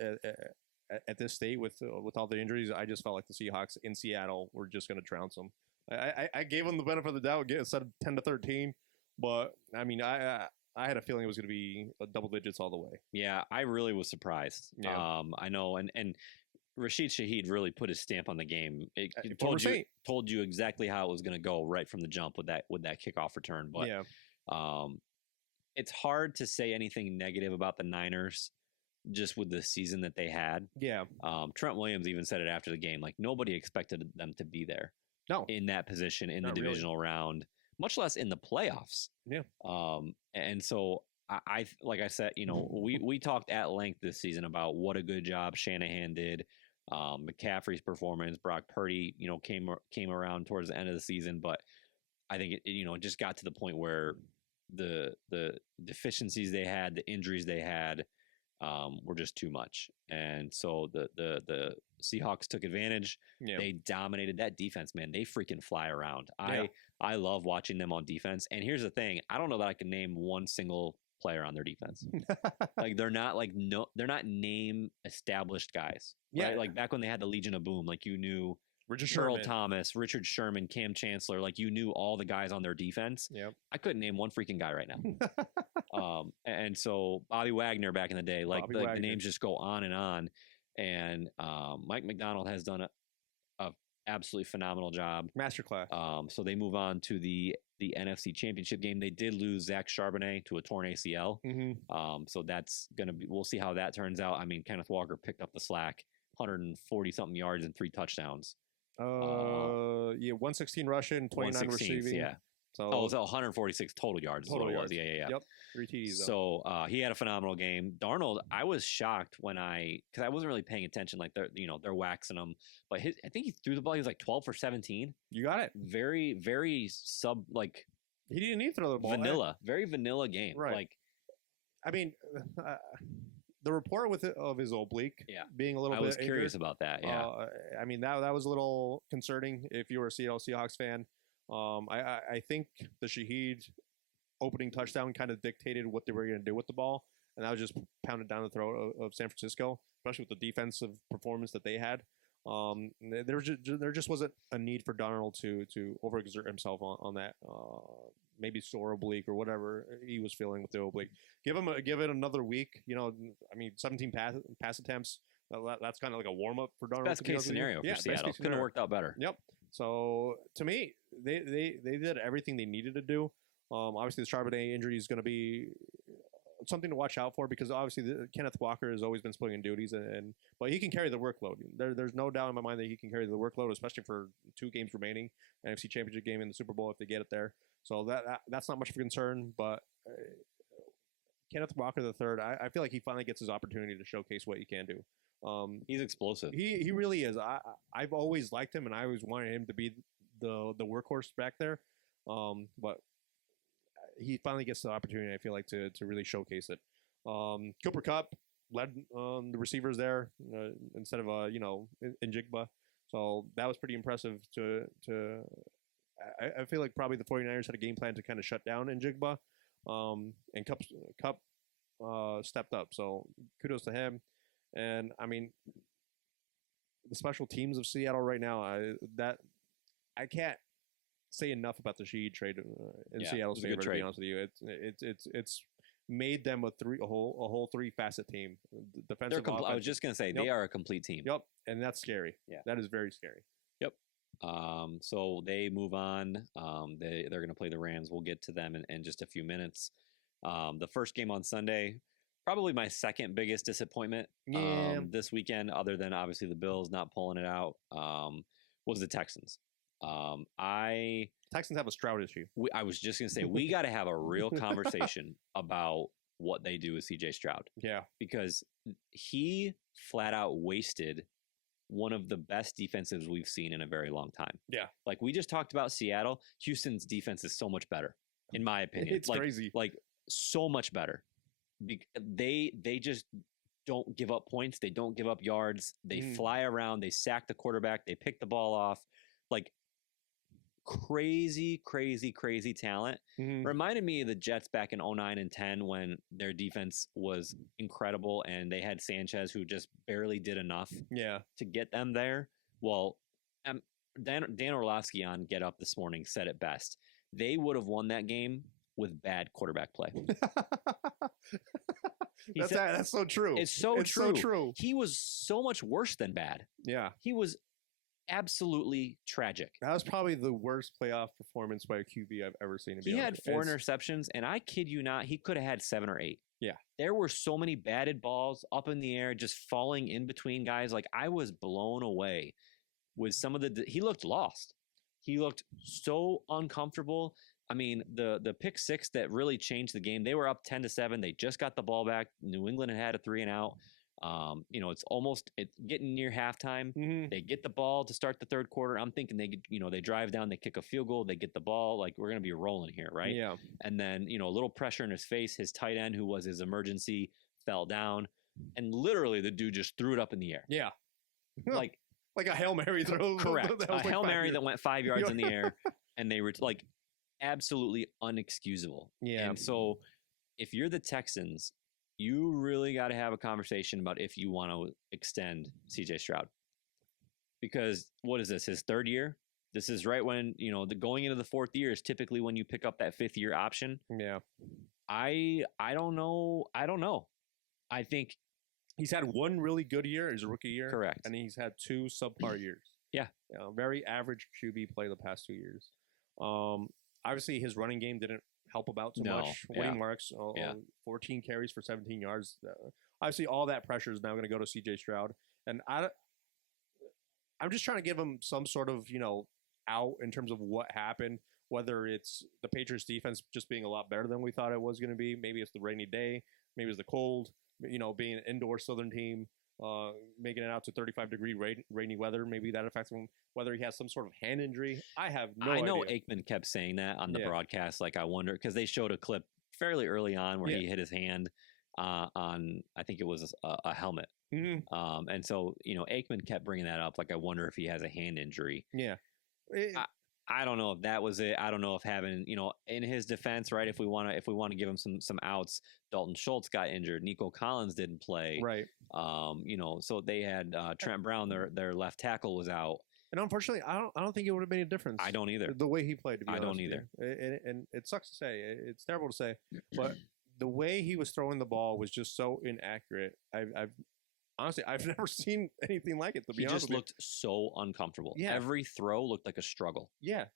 at this state with all the injuries, I just felt like the Seahawks in Seattle were just going to trounce them. I gave them the benefit of the doubt instead of 10-13, but I had a feeling it was going to be double digits all the way. Yeah, I really was surprised. Yeah. I know, and Rashid Shaheed really put his stamp on the game. It told you exactly how it was going to go right from the jump with that kickoff return. But it's hard to say anything negative about the Niners just with the season that they had. Yeah. Trent Williams even said it after the game. Like, nobody expected them to be there. No. In that position in the divisional round, much less in the playoffs. Yeah. And so I like I said, we talked at length this season about what a good job Shanahan did. McCaffrey's performance, Brock Purdy, came around towards the end of the season, but I think it just got to the point where the deficiencies they had, the injuries they had, were just too much. And so the Seahawks took advantage. Yeah. They dominated that defense, man. They freaking fly around. Yeah. I love watching them on defense. And here's the thing. I don't know that I can name one single player on their defense. They're not name established guys. Yeah. Right? Like back when they had the Legion of Boom, you knew Earl Thomas, Richard Sherman, Cam Chancellor, you knew all the guys on their defense. Yep. I couldn't name one freaking guy right now. And so Bobby Wagner back in the day, the names just go on. And Mike McDonald has done a absolutely phenomenal job. Masterclass. So they move on to the NFC Championship game. They did lose Zach Charbonnet to a torn ACL. Mm-hmm. So that's we'll see how that turns out. Kenneth Walker picked up the slack, 140 something yards and 3 touchdowns. 116 rushing, 29 receiving. Yeah. So it was 146 total yards. Total yards. Yeah. Yep. 3 TDs. So he had a phenomenal game. Darnold, I was shocked because I wasn't really paying attention. They're waxing him, but I think he threw the ball. He was 12 for 17. You got it. Very, very he didn't need to throw the ball. Very vanilla game. Right. The report of his oblique being a little bit. I was curious about that. Yeah. That was a little concerning if you were a Seattle Seahawks fan. I think the Shaheed opening touchdown kind of dictated what they were going to do with the ball, and that was just pounded down the throat of San Francisco, especially with the defensive performance that they had. There just wasn't a need for Darnold to overexert himself on that. Maybe sore oblique or whatever he was feeling with the oblique. Give it another week. 17 pass attempts. That's kind of like a warm up for Darnold. Best case scenario for Seattle. Couldn't have worked out better. Yep. So to me, they did everything they needed to do. Obviously, the Charbonnet injury is going to be something to watch out for because obviously Kenneth Walker has always been splitting duties, but he can carry the workload. There's no doubt in my mind that he can carry the workload, especially for 2 games remaining, NFC Championship game in the Super Bowl if they get it there. So that's not much of a concern. But Kenneth Walker III, I feel like he finally gets his opportunity to showcase what he can do. He's explosive. He really is. I've always liked him, and I always wanted him to be the workhorse back there. But he finally gets the opportunity, I feel like, to really showcase it. Cooper Kupp led the receivers there instead of Njigba. So that was pretty impressive. I feel like probably the 49ers had a game plan to kind of shut down Njigba, and Kupp stepped up. So kudos to him. And I mean, the special teams of Seattle right now, I can't say enough about the Sheed trade in Seattle's favor. To be honest with you, it's made them a whole 3-facet team. Defensive. I was just gonna say they are a complete team. Yep, and that's scary. Yeah, that is very scary. Yep. So they move on. They're gonna play the Rams. We'll get to them in just a few minutes. The first game on Sunday, probably my second biggest disappointment this weekend, other than obviously the Bills not pulling it out, was the Texans. Texans have a Stroud issue. I was just gonna say we got to have a real conversation about what they do with CJ Stroud. Yeah, because he flat out wasted one of the best defenses we've seen in a very long time. Yeah, like we just talked about Seattle. Houston's defense is so much better, in my opinion. It's crazy, like so much better. They just don't give up points. They don't give up yards. They fly around. They sack the quarterback. They pick the ball off. Like crazy talent. Reminded me of the Jets back in 09 and 10 when their defense was incredible and they had Sanchez who just barely did enough to get them there. Well, Dan Orlovsky on Get Up this morning said it best. They would have won that game with bad quarterback play. That's so true. It's so true. He was so much worse than bad. Yeah. He was absolutely tragic. That was probably the worst playoff performance by a QB I've ever seen. He had 4 interceptions, and I kid you not, he could have had 7 or 8. Yeah. There were so many batted balls up in the air, just falling in between guys. Like, I was blown away with some of he looked lost. He looked so uncomfortable. I mean, the pick 6 that really changed the game, they were up 10-7. They just got the ball back. New England had a 3 and out. It's getting near halftime. They get the ball to start the third quarter. I'm thinking they drive down, they kick a field goal, they get the ball. Like, we're going to be rolling here, right? Yeah. And then, a little pressure in his face. His tight end, who was his emergency, fell down. And literally the dude just threw it up in the air. Yeah. like a Hail Mary throw. Correct. A Hail Mary that went 5 yards in the air. And they were like absolutely unexcusable. Yeah. And so if you're the Texans, you really got to have a conversation about if you want to extend CJ Stroud. Because what is this, his 3rd year? This is right when, going into the 4th year is typically when you pick up that 5th year option. Yeah. I don't know. I think he's had 1 really good year, his rookie year. Correct. And he's had 2 subpar years. Yeah. Very average QB play the past 2 years. Obviously his running game didn't help about too much. Winning marks, 14 carries for 17 yards. Obviously, all that pressure is now going to go to CJ Stroud, and I'm just trying to give him some sort of out in terms of what happened. Whether it's the Patriots defense just being a lot better than we thought it was going to be, maybe it's the rainy day, maybe it's the cold. Being an indoor Southern team, making it out to 35-degree rainy weather, maybe that affects him. Whether he has some sort of hand injury, I have no idea. I know Aikman kept saying that on the broadcast. Like, I wonder, because they showed a clip fairly early on where he hit his hand on, I think it was a helmet. And so, Aikman kept bringing that up. Like, I wonder if he has a hand injury. Yeah. I don't know if that was it. I don't know if having, in his defense, right? If we want to give him some outs, Dalton Schultz got injured. Nico Collins didn't play. Right. So they had Trent Brown, their left tackle, was out. And unfortunately, I don't think it would have made a difference. I don't either. The way he played, to be honest. I don't either. And it sucks to say. It's terrible to say. But the way he was throwing the ball was just so inaccurate. Honestly, I've never seen anything like it, to be honest. He just looked so uncomfortable. Yeah. Every throw looked like a struggle. Yeah.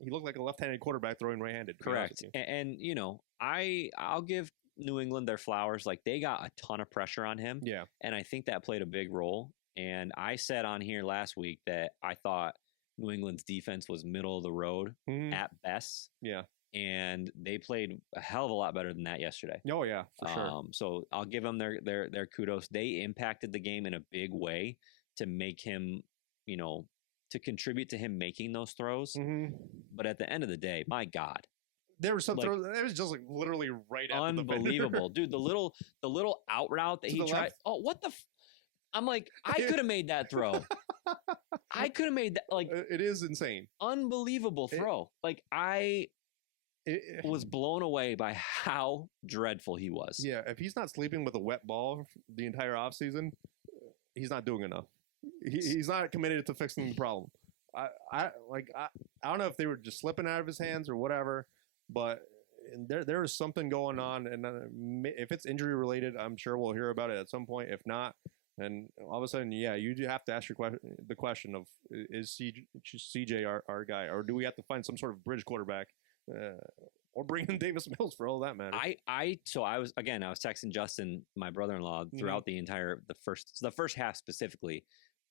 He looked like a left-handed quarterback throwing right-handed. Correct. And you know, I'll give New England their flowers. Like, they got a ton of pressure on him. Yeah. And I think that played a big role. And I said on here last week that I thought New England's defense was middle of the road at best. Yeah. And they played a hell of a lot better than that yesterday. Oh yeah, for sure. So I'll give them their kudos. They impacted the game in a big way to make him, you know, to contribute to him making those throws. But at the end of the day, my God, there were some throws. It was just like literally right at the unbelievable, dude. The little out route that he tried. Left. Oh, what the? I'm like, I could have made that throw. I could have made that. Like, it is insane. Unbelievable throw. Like, I was blown away by how dreadful he was. Yeah, if he's not sleeping with a wet ball the entire offseason, he's not doing enough. He's not committed to fixing the problem. I don't know if they were just slipping out of his hands or whatever, but there was something going on, and if it's injury related, I'm sure we'll hear about it at some point. If not, then all of a sudden, yeah, you do have to ask the question of, is CJ our guy, or do we have to find some sort of bridge quarterback? Or bring in Davis Mills for all that matter. I was texting Justin, my brother-in-law, throughout the first half specifically,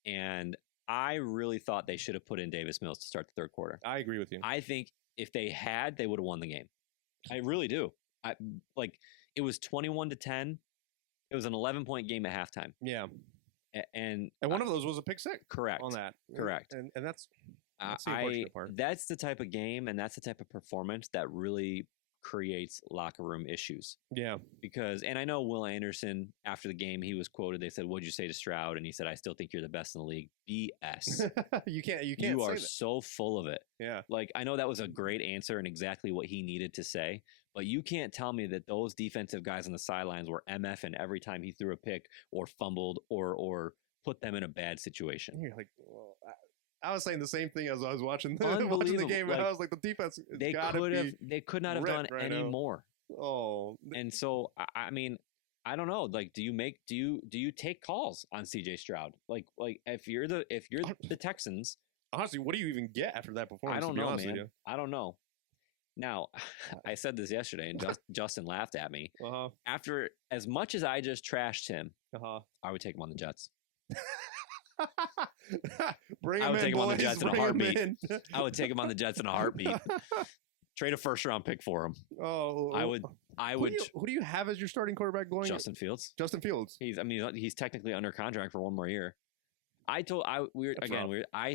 and I really thought they should have put in Davis Mills to start the third quarter. I agree with you. I think if they had, they would have won the game. I really do. It was 21-10. It was an 11-point game at halftime. Yeah, and one of those was a pick six. Correct. On that. Correct. And that's. That's the type of game and that's the type of performance that really creates locker room issues. Yeah. Because, and I know Will Anderson, after the game, he was quoted, they said, "What'd you say to Stroud?" And he said, "I still think you're the best in the league." BS. You are so full of it. Yeah. Like, I know that was a great answer and exactly what he needed to say, but you can't tell me that those defensive guys on the sidelines were MFing every time he threw a pick or fumbled or put them in a bad situation. You're like, well, I was saying the same thing as I was watching the game. Like, I was like, the defense. They could not have done any more. Oh, and so I mean, I don't know. Like, do you take calls on CJ Stroud? Like if you're the Texans, honestly, what do you even get after that performance? I don't know, man. I don't know. Now, I said this yesterday, and Justin laughed at me. After as much as I just trashed him, I would take him on the Jets. I would take him on the Jets in a heartbeat. I would take him on the Jets in a heartbeat. Trade a first round pick for him. Oh, I would. Who do you have as your starting quarterback going? Justin Fields. Justin Fields. He's technically under contract for one more year. I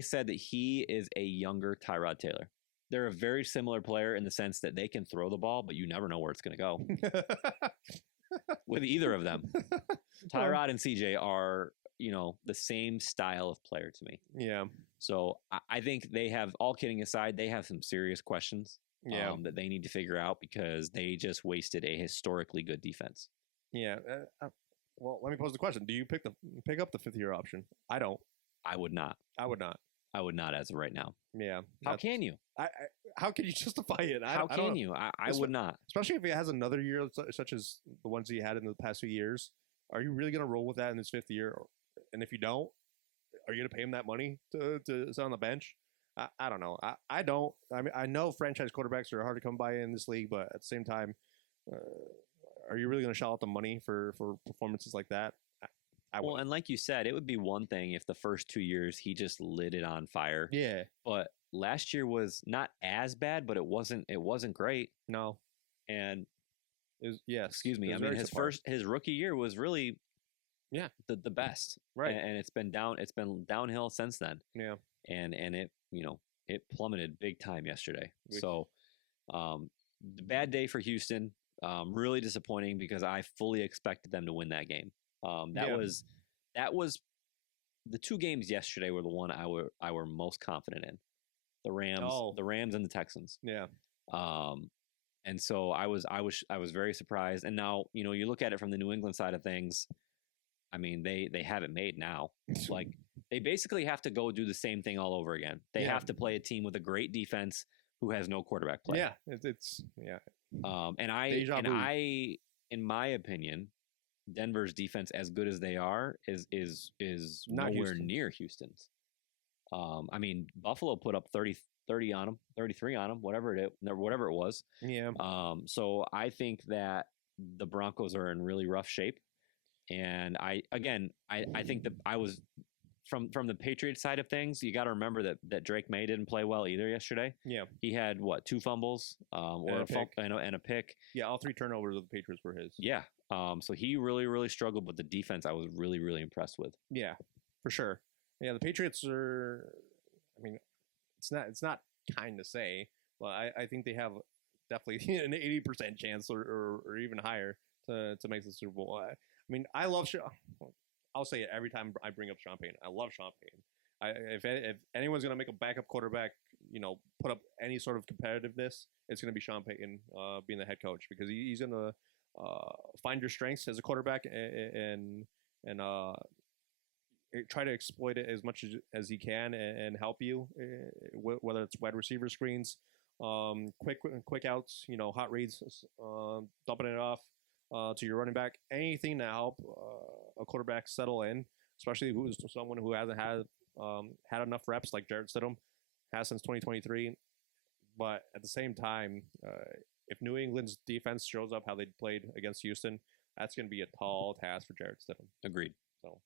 said that he is a younger Tyrod Taylor. They're a very similar player in the sense that they can throw the ball, but you never know where it's going to go with either of them. Tyrod and CJ are, the same style of player to me. Yeah. So I think they have, all kidding aside, they have some serious questions that they need to figure out because they just wasted a historically good defense. Yeah. Well, let me pose the question. Do you pick up the fifth-year option? I don't. I would not. I would not as of right now. Yeah. How can you? How can you justify it? How can you? I would not. Especially if he has another year such as the ones he had in the past few years. Are you really going to roll with that in his fifth year? And if you don't, are you going to pay him that money to sit on the bench? I don't know. I don't. I mean, I know franchise quarterbacks are hard to come by in this league, but at the same time, are you really going to shell out the money for performances like that? Well, and like you said, it would be one thing if the first 2 years he just lit it on fire. Yeah. But last year was not as bad, but it wasn't great. No. And excuse me. I mean, his rookie year was really the best. Right. And it's been downhill since then. Yeah. And it, it plummeted big time yesterday. So the bad day for Houston, really disappointing because I fully expected them to win that game. That was the two games yesterday were the one I were most confident in. The Rams and the Texans. Yeah. And so I was very surprised. And now, you look at it from the New England side of things. I mean, they have it made now. Like, they basically have to go do the same thing all over again. They have to play a team with a great defense who has no quarterback play. Yeah, in my opinion, Denver's defense, as good as they are, is nowhere near Houston's. I mean, Buffalo put up 30 on him, 33 on him, whatever it was. Yeah. So I think that the Broncos are in really rough shape. And I think that I was from the Patriots side of things. You got to remember that Drake May didn't play well either yesterday. Yeah, he had 2 fumbles, and a pick. Yeah, all 3 turnovers of the Patriots were his. Yeah, so he really struggled, but the defense I was really impressed with. Yeah, for sure. Yeah, the Patriots are. I mean, it's not kind to say, but I think they have definitely an 80% chance or even higher to make the Super Bowl. I mean, I love. I'll say it every time I bring up Sean Payton. I love Sean Payton. If anyone's gonna make a backup quarterback, put up any sort of competitiveness, it's gonna be Sean Payton being the head coach, because he's gonna find your strengths as a quarterback and try to exploit it as much as he can and help you, whether it's wide receiver screens, quick outs, hot reads, dumping it off to your running back, anything to help a quarterback settle in, especially who's someone who hasn't had enough reps like Jarrett Stidham has since 2023. But at the same time, if New England's defense shows up how they played against Houston, that's going to be a tall task for Jarrett Stidham. Agreed. So,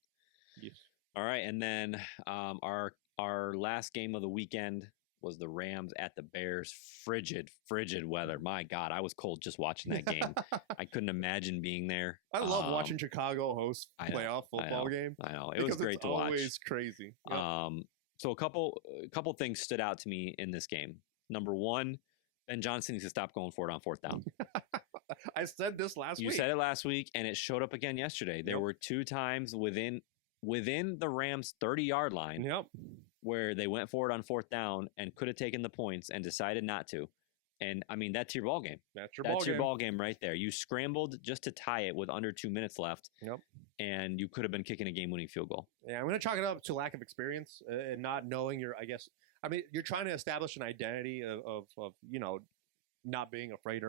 yes. All right, and then our last game of the weekend was the Rams at the Bears. Frigid weather. My God, I was cold just watching that game. I couldn't imagine being there. I love watching Chicago host playoff football game. I know. It was great to watch. Always crazy. Yep. So a couple things stood out to me in this game. Number one, Ben Johnson needs to stop going for it on 4th down. I said this last week. You said it last week, and it showed up again yesterday. There were 2 times within the Rams' 30-yard line. Yep. Where they went for it on 4th down and could have taken the points and decided not to. And I mean, that's your ball game. That's your ball game right there. You scrambled just to tie it with under 2 minutes left. Yep. And you could have been kicking a game-winning field goal. Yeah, I'm going to chalk it up to lack of experience and not knowing you're trying to establish an identity of not being afraid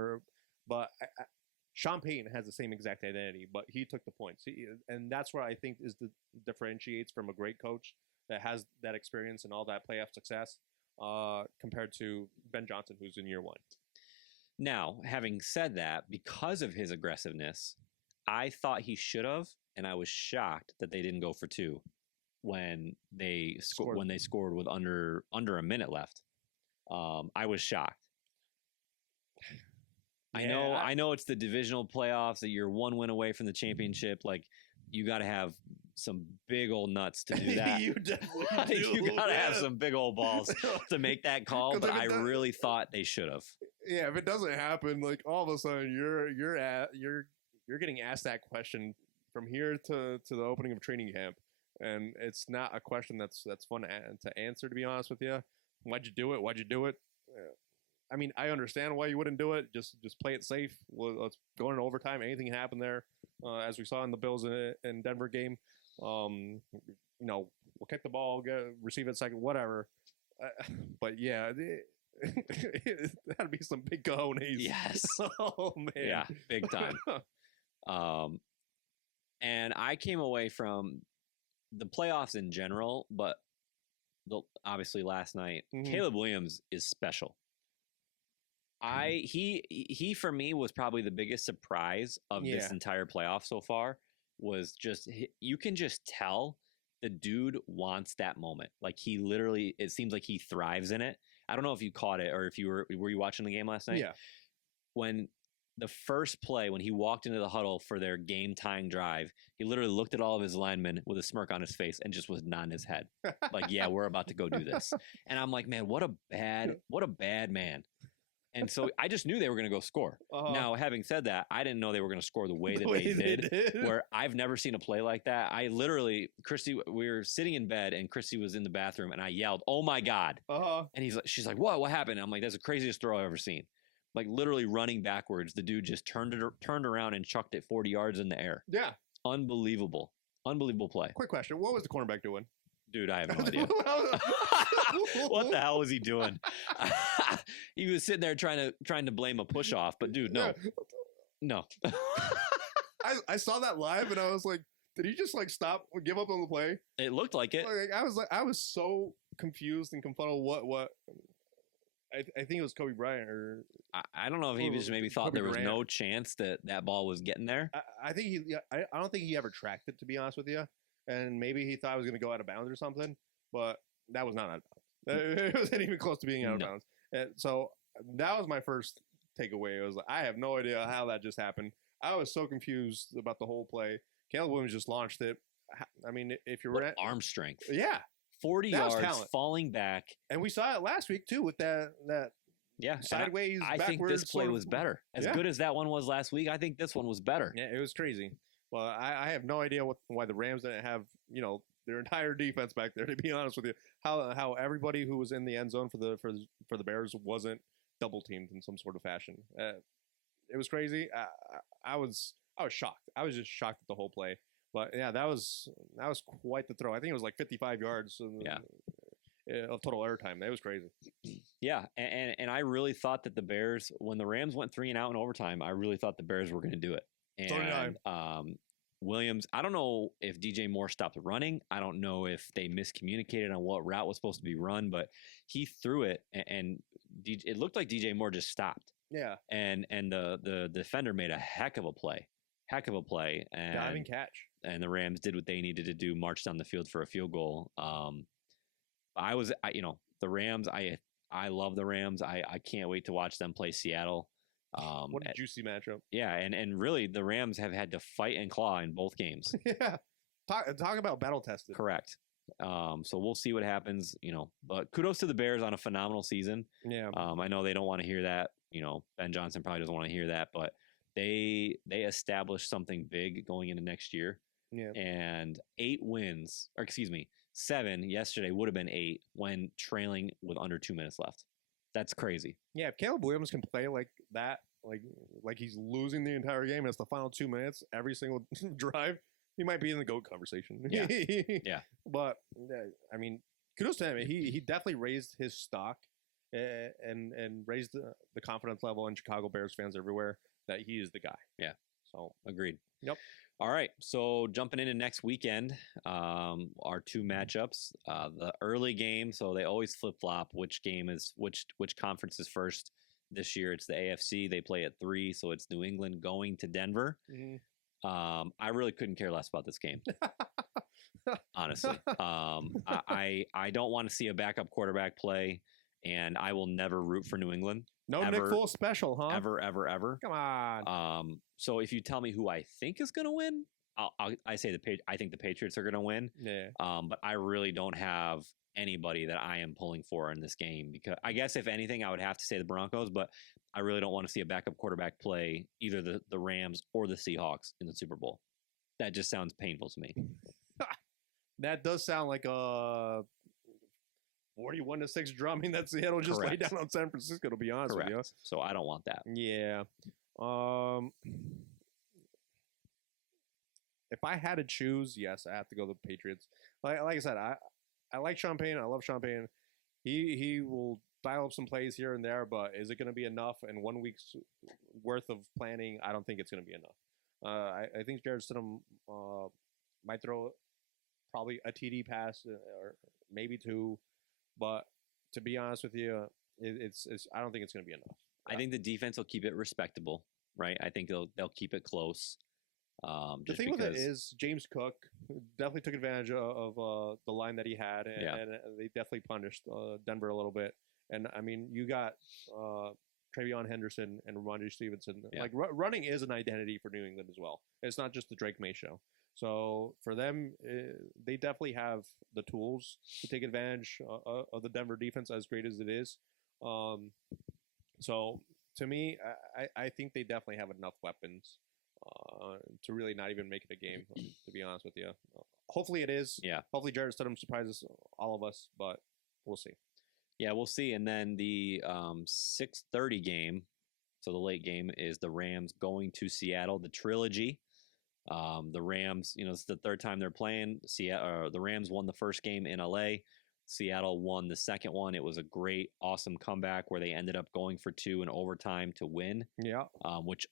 but Sean Payton has the same exact identity, but he took the points. And that's what I think differentiates from a great coach that has that experience and all that playoff success compared to Ben Johnson, who's in year 1. Now, having said that, because of his aggressiveness, I thought he should have, and I was shocked that they didn't go for 2 when they scored with under a minute left. I was shocked. Yeah. I know it's the divisional playoffs that you're 1 win away from the championship. Like, you got to have some big old nuts to do that. You definitely do. You got to have some big old balls to make that call, but I really thought they should have. Yeah, if it doesn't happen, like all of a sudden you're getting asked that question from here to the opening of training camp, and it's not a question that's fun to answer, to be honest with you. Why'd you do it? I mean, I understand why you wouldn't do it. Just play it safe. Let's go into overtime. Anything can happen there, as we saw in the Bills and Denver game. We'll kick the ball, receive it second, whatever. But yeah, that'd be some big cojones. Yes. Oh man. Yeah, big time. And I came away from the playoffs in general, but obviously last night, Caleb Williams is special. He for me was probably the biggest surprise of this entire playoff so far. Was just, you can just tell the dude wants that moment. Like, he literally, it seems like he thrives in it. I don't know if you caught it or if you were you watching the game last night? Yeah. When the first play, when he walked into the huddle for their game tying drive, he literally looked at all of his linemen with a smirk on his face and just was nodding his head. Like, yeah, we're about to go do this. And I'm like, man, what a bad man. And so I just knew they were going to go score. Now, having said that, I didn't know they were going to score the way that they did, where I've never seen a play like that. I literally, Christy, we were sitting in bed and Christy was in the bathroom and I yelled, "Oh my God." And she's like, what happened? And I'm like, that's the craziest throw I've ever seen. Like, literally running backwards. The dude just turned around and chucked it 40 yards in the air. Yeah. Unbelievable play. Quick question. What was the cornerback doing? Dude, I have no idea. What the hell was he doing? He was sitting there trying to blame a push off, but dude, no. I saw that live and I was like, did he just like stop, give up on the play? It looked like it. Like, I was so confused and confuddled. I think it was Kobe Bryant or I don't know if he just maybe thought Kobe there was Durant. no chance that ball was getting there. I think I don't think he ever tracked it, to be honest with you. And maybe he thought it was going to go out of bounds or something, but that was not out of bounds. It wasn't even close to being out of bounds. And so that was my first takeaway. It was like, I have no idea how that just happened. I was so confused about the whole play. Caleb Williams just launched it. I mean, if you're arm strength, 40 yards, falling back, and we saw it last week too with that sideways. I think this play was better. As good as that one was last week, I think this one was better. Yeah, it was crazy. Well, I have no idea why the Rams didn't have their entire defense back there. To be honest with you, how everybody who was in the end zone for the Bears wasn't double teamed in some sort of fashion. It was crazy. I was shocked. I was just shocked at the whole play. But yeah, that was quite the throw. I think it was like 55 yards. Of total airtime. That was crazy. Yeah, and I really thought that the Bears, when the Rams went 3 and out in overtime, I really thought the Bears were going to do it. And so did I. Williams, I don't know if DJ Moore stopped running. I don't know if they miscommunicated on what route was supposed to be run, but he threw it, and it looked like DJ Moore just stopped. Yeah. And the defender made a heck of a play. And diving catch. And the Rams did what they needed to do, march down the field for a field goal. The Rams, I love the Rams. I can't wait to watch them play Seattle. What a juicy matchup. Yeah, and really the Rams have had to fight and claw in both games. Yeah. Talk about battle tested. Correct. So we'll see what happens, but kudos to the Bears on a phenomenal season. Yeah. I know they don't want to hear that. Ben Johnson probably doesn't want to hear that, but they established something big going into next year. Yeah. And 7 yesterday would have been 8 when trailing with under 2 minutes left. That's crazy. Yeah, if Caleb Williams can play like that, like he's losing the entire game and it's the final 2 minutes every single drive, he might be in the GOAT conversation. Yeah. Yeah. But I mean, kudos to him. He definitely raised his stock and raised the confidence level in Chicago Bears fans everywhere that he is the guy. Yeah. So agreed. Yep. All right, so jumping into next weekend, our 2 matchups. The early game, so they always flip flop. Which conference is first this year? It's the AFC. They play at 3, so it's New England going to Denver. Mm-hmm. I really couldn't care less about this game, honestly. I don't want to see a backup quarterback play, and I will never root for New England. No Nick Foles special, huh? Ever. Come on. So if you tell me who I think is going to win, I think the Patriots are going to win. Yeah. But I really don't have anybody that I am pulling for in this game, because I guess if anything, I would have to say the Broncos, but I really don't want to see a backup quarterback play either the Rams or the Seahawks in the Super Bowl. That just sounds painful to me. That does sound like a 41-6 drumming that Seattle just laid down on San Francisco, to be honest with you. So I don't want that. Yeah. If I had to choose, yes, I have to go the Patriots. Like I said, I like Sean Payton. I love Sean Payton. He will dial up some plays here and there, but is it going to be enough in 1 week's worth of planning? I don't think it's going to be enough. I think Jared Stidham might throw probably a TD pass or maybe 2. But to be honest with you, it's I don't think it's going to be enough. I think the defense will keep it respectable, right? I think they'll keep it close. The thing with it is James Cook definitely took advantage of the line that he had, and they definitely punished Denver a little bit. And I mean, you got Travion Henderson and Ramondre Stevenson. Yeah. Like running is an identity for New England as well. It's not just the Drake May show. So for them, they definitely have the tools to take advantage of the Denver defense, as great as it is. So to me, I think they definitely have enough weapons to really not even make it a game, to be honest with you. Hopefully it is. Yeah. Hopefully Jared Stidham surprises all of us, but we'll see. Yeah, we'll see. And then the 6:30 game, so the late game, is the Rams going to Seattle, the trilogy. The Rams, it's the 3rd time they're playing. The Rams won the first game in LA. Seattle won the second one. It was a great, awesome comeback where they ended up going for 2 in overtime to win. Yeah. Which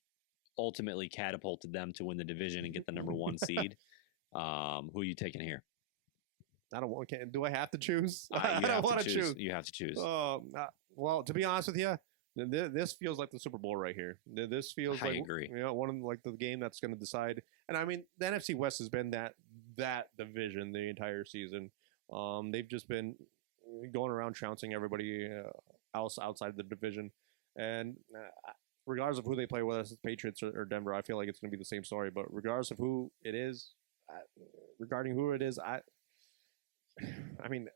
ultimately catapulted them to win the division and get the number 1 seed. Who are you taking here? I don't want. Do I have to choose? I don't want to choose. You have to choose. Well, to be honest with you, this feels like the Super Bowl right here. This feels I like agree. one of like the game that's going to decide. And I mean, the NFC West has been that division the entire season. They've just been going around trouncing everybody else outside the division. And regardless of who they play, whether it's the Patriots or Denver, I feel like it's going to be the same story. But regardless of who it is, I mean,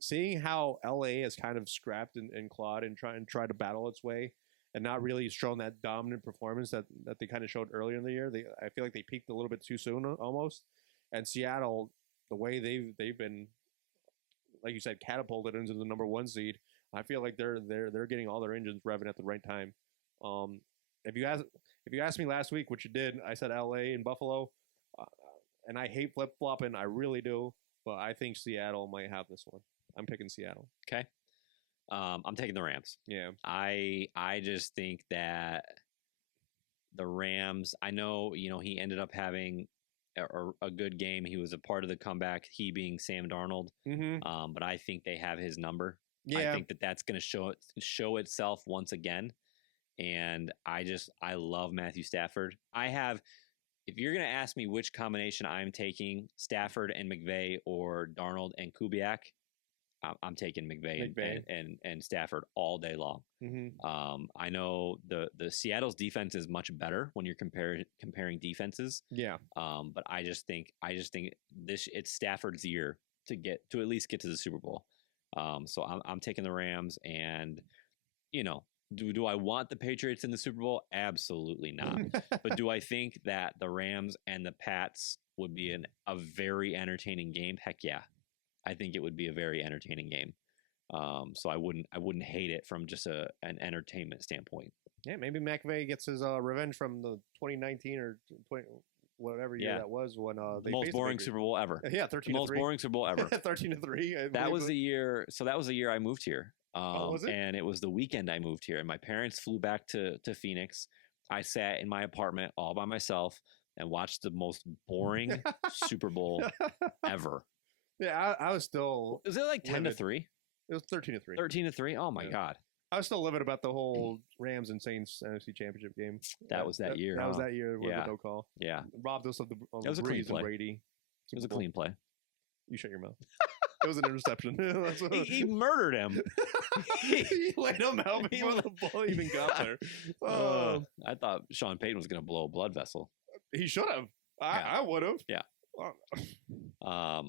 seeing how LA has kind of scrapped and clawed and tried to battle its way and not really shown that dominant performance that they kind of showed earlier in the year, I feel like they peaked a little bit too soon almost. And Seattle, the way they've been, like you said, catapulted into the number 1 seed, I feel like they're getting all their engines revving at the right time. If you asked me last week, which you did, I said LA and Buffalo, and I hate flip flopping, I really do. But I think Seattle might have this one. I'm picking Seattle. Okay. I'm taking the Rams. Yeah. I just think that the Rams, I know, he ended up having a good game. He was a part of the comeback, he being Sam Darnold. Mm-hmm. But I think they have his number. Yeah. I think that's going to show itself once again. And I love Matthew Stafford. If you're going to ask me which combination I'm taking, Stafford and McVay or Darnold and Kubiak, I'm taking McVay. And Stafford all day long. Mm-hmm. I know the Seattle's defense is much better when you're comparing defenses. Yeah. But I just think it's Stafford's year to at least get to the Super Bowl. So I'm taking the Rams, and do I want the Patriots in the Super Bowl? Absolutely not. But do I think that the Rams and the Pats would be a very entertaining game? Heck yeah. I think it would be a very entertaining game. So I wouldn't hate it from just an entertainment standpoint. Yeah, maybe McVay gets his revenge from the 2019 or 20, whatever year that was when the most boring Super Bowl ever. Yeah, 13-3. The most boring Super Bowl ever. 13-3. That was the year. So that was the year I moved here. Was it? And it was the weekend I moved here, and my parents flew back to Phoenix. I sat in my apartment all by myself and watched the most boring Super Bowl ever. Yeah, I was still. Was it like 10-3? It was 13-3. 13-3 Oh my God. I was still livid about the whole Rams and Saints NFC Championship game. That was that year. That was that year with the no call. Yeah. Robbed us of the it was a clean play. Brady. It was a clean play. You shut your mouth. It was an interception. He murdered him. He laid him out before the ball even got there. I thought Sean Payton was going to blow a blood vessel. He should have. I would have. Yeah. All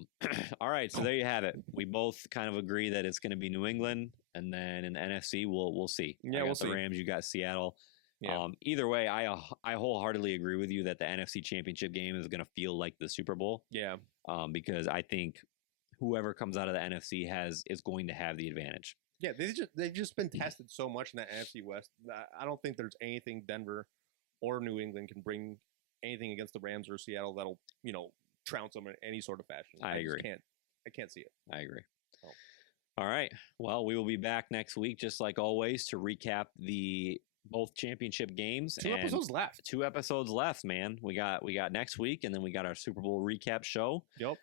right, so there you have it. We both kind of agree that it's going to be New England, and then in the NFC, we'll see. Yeah, we'll see. The Rams, you got Seattle. Yeah. Either way, I wholeheartedly agree with you that the NFC Championship game is going to feel like the Super Bowl. Yeah. Because I think whoever comes out of the NFC is going to have the advantage. Yeah, they've just been tested so much in that NFC West. I don't think there's anything Denver or New England can bring anything against the Rams or Seattle that'll trounce them in any sort of fashion. I agree. I can't see it. I agree. Oh. All right. Well, we will be back next week, just like always, to recap both championship games. 2 episodes left. 2 episodes left, man. We got next week, and then we got our Super Bowl recap show. Yep.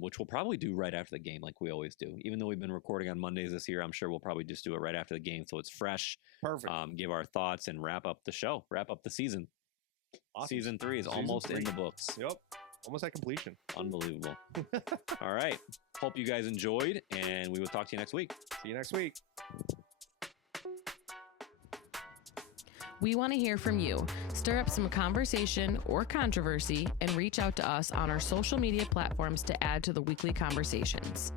Which we'll probably do right after the game, like we always do. Even though we've been recording on Mondays this year, I'm sure we'll probably just do it right after the game, so it's fresh. Perfect. Give our thoughts and wrap up the show, wrap up the season. Awesome. Season 3 is almost in the books. Yep. Almost at completion. Unbelievable. All right. Hope you guys enjoyed, and we will talk to you next week. See you next week. We want to hear from you. Stir up some conversation or controversy and reach out to us on our social media platforms to add to the weekly conversations.